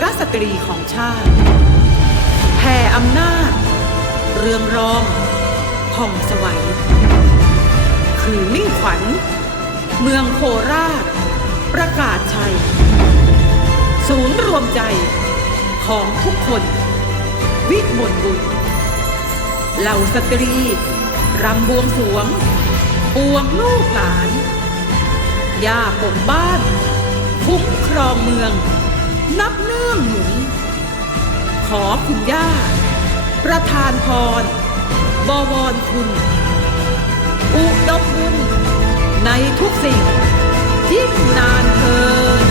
รสตรีของชาติแผ่อำนาจ เรืองร้องผ่องสวัยคือมิ่งขวัญ เมืองโคราช ประกาศชัย ศูนย์รวมใจของทุกคน วิมลบุญเหล่าสตรี รำบวงสวง ปวงลูกหลาน ย่าปกบ้าน คุ้มครองเมือง นับเนื่องหนุน ขอคุณย่า ประธานพร บวรคุณ อุดมบุญในทุกสิ่งที่นานเธอ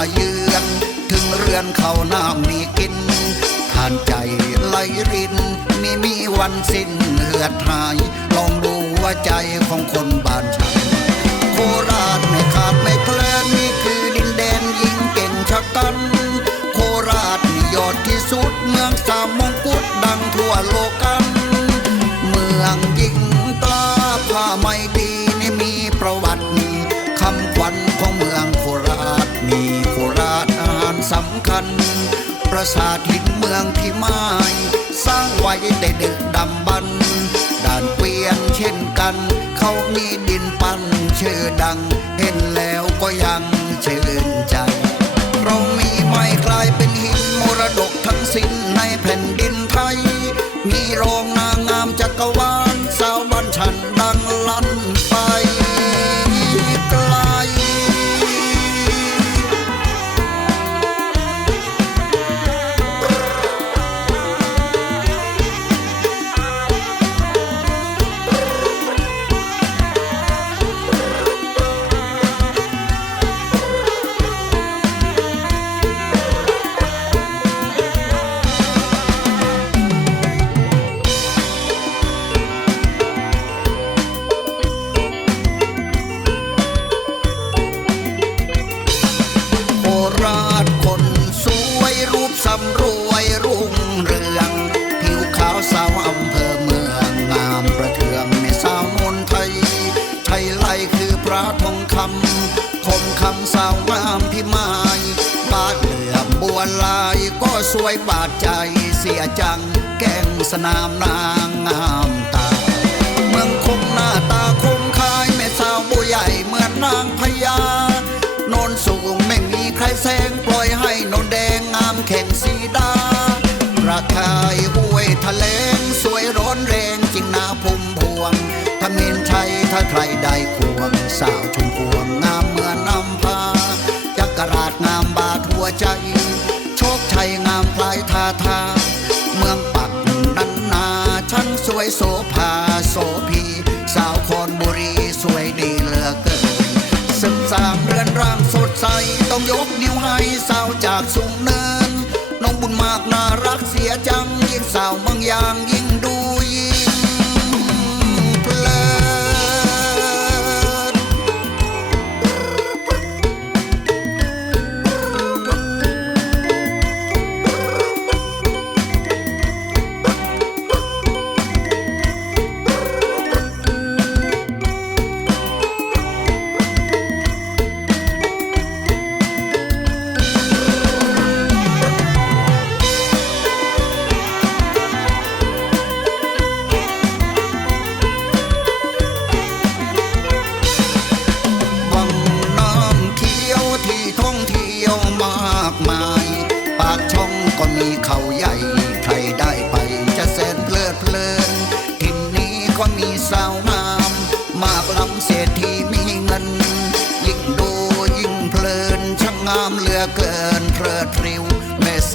มาเยือน ถึงเรือนเขาน้ามีกินทานใจไหลรินมีมีวันสิ้นเหือดหาย ลองดูว่าใจของคนบ้านฉันโคราชไม่ขาดไม่เพลินนี่คือดินแดนยิงเก่งชะกัน โคราชยอดที่สุดเมืองสามมงกุฎดังทั่วโลกัน เมืองยิงตาผ้าไม น ประสาทหินเมืองพิมายสร้างไว้แต่ดึกดำบรรด่านเกวียนเช่นกัน เขามีดินปั้นชื่อดัง เห็นแล้วก็ยังชื่นใจ เรามีไม้กลายเป็นหินมรดกทั้งสิ้นในแผ่นดินไทย มีโรง น้ำตา เมืองคงหน้าตาคงคายแม่สาวผู้ใหญ่เหมือนนางพญา โนนสูงไม่มีใครแซงปล่อยให้โนนแดงงามแข่งสีดาประทายห้วยทะเลงสวยร้อนแรงจริงนาพุ่มพวถ้าเงินชัยถ้าใครได้ควงสาวชุมพวงงามเหมือนนำพาจักรราชงามบาดหัวใจ โชคชัยงามปลายทาทา โสภาโสพี สาวคอนบุรีสวยดีเหลือเกินซึ่งสามเรือนร่างสดใส ต้องยกนิ้วให้สาวจากสูงเนิน น้องบุญมากน่ารักเสียจัง ยิ่งสาวเมืองยางยิ่ง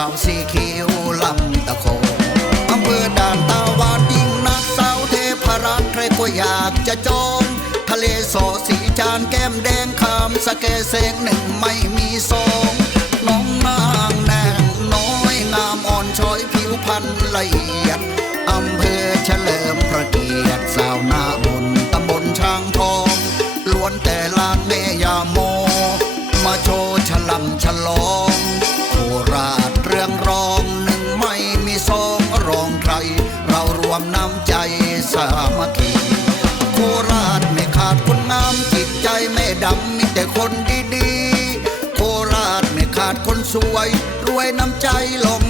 าวสีเขียวลำตะโคงอำเภอด่านตาวานยิ่งนักสาวเทพรัตน์ใครก็อยากจะจอง ทะเลสอสีจานแก้มแดงคำสะเกเสงหนึ่งไม่มีสองน้องนางแนงน้อยงามอ่อนช้อยผิวพรรณละเอียด สวย รวยน้ำใจลง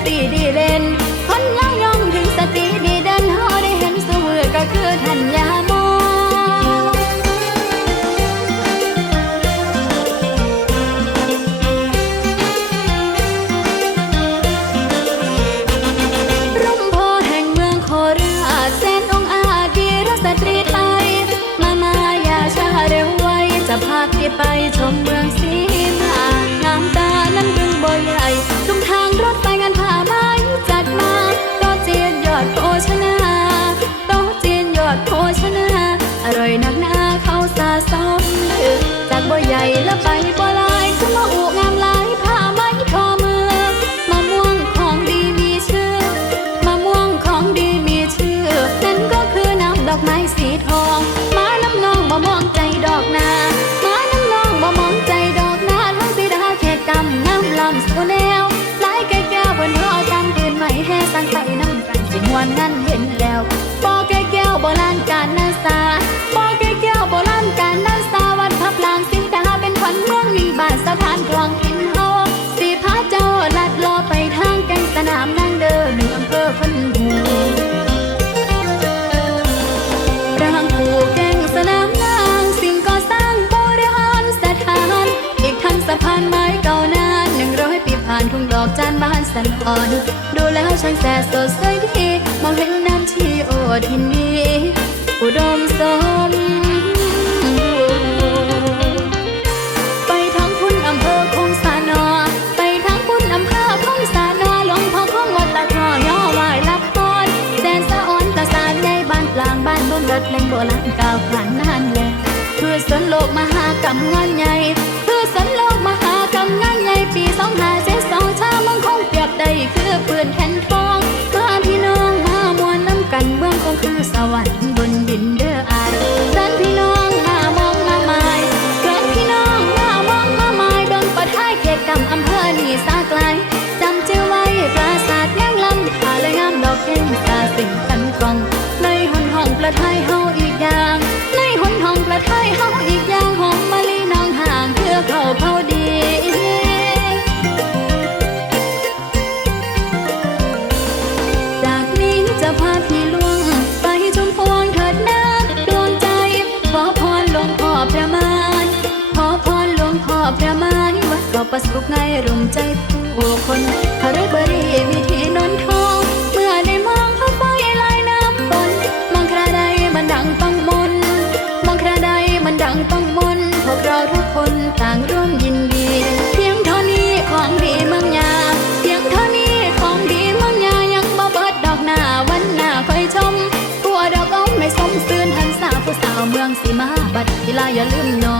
ยังถึ กลองกินเฮสีพาเจ้าลัดลอไปทางแก่งสนามนางเดินหนึ่งอำเภอพันหูรางผูแก่งสนามนางสิ่งก่อสร้างโบราณสถาน อีกทั้งสะพานไม้เก่านานหนึ่งร้อยปีผ่านทุ่งดอกจานบานสันอ่อน ดูแล้วช่างแสสดใสดีมองเห็นน้ำที่โอทินนี้อุดมสม บ้านบนรถเพลงโบราณก้าวผ่านนานเลยคือสนโลกมหากรรมงานใหญ่เพื่อสนโลกมหากรรมงานใหญ่ปีสองห้าเจ็ดสองชามังคงเปรียบได้คือปืนแผ่นฟองมาพี่น้องมามวลน้ำกันเมืองคงคือสวรรค์ ประสบไงรุมใจผู้คนฮาริบรีวิธีนนทอง เมื่อได้มองพระไฟลายน้ำบนมองคราใดมันดังต้องมนมองคราใดมันดังต้องมนพวกเราทุกคนต่างร่วมยินดี เพียงเท่านี้ของดีเมืองยาเพียงเท่านี้ของดีเมืองยายังบ่เบิดดอกหน้าวันหน้าคอยชมกลัวดอกอ้อมไม่สมซื่นหันสาผู้สาวเมืองสีมาบัดกีฬาอย่าลืมน้อง